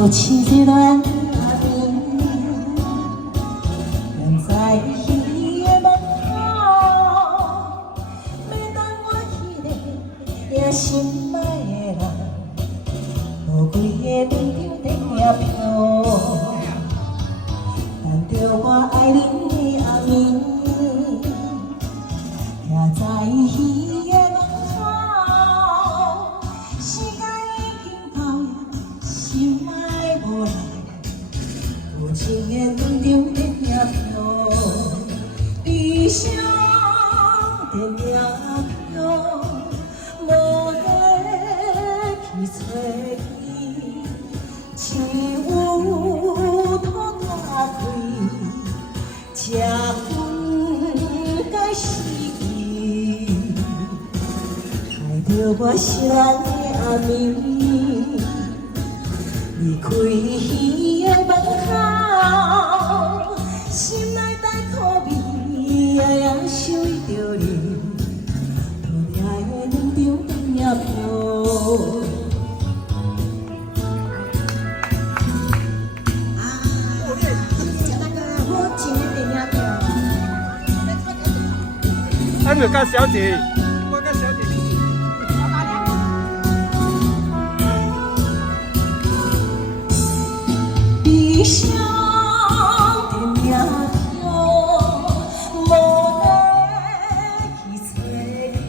好亲切暖阿面，人在伊的门口，每当我迄个也心爱的人，无几个面张在遐飘，等着我爱恁的阿面，徛在伊的门口，时间已经到呀，心爱无人，无情的面张在遐飘，悲伤在遐飘，无人去找伊，只有土大开，吃薰该死去，害着我心爱的阿面，离开伊的门口，心内带苦味，夜夜想着你，土地的面张在遐飘。俺就跟小姐，我跟小姐。悲伤在命飘，无人去找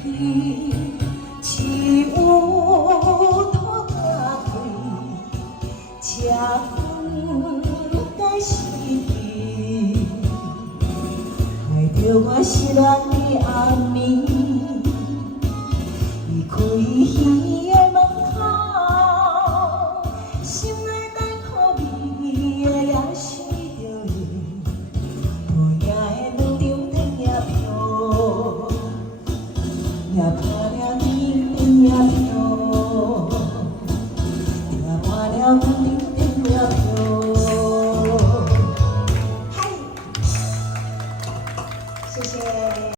伊，只有土大开，吃薰该死去，害着我失恋的阿面，离开伊的门口，心内带苦味，夜夜想着你，无影的两张在遐飘，也怕了你在遐飘，也怕了阮。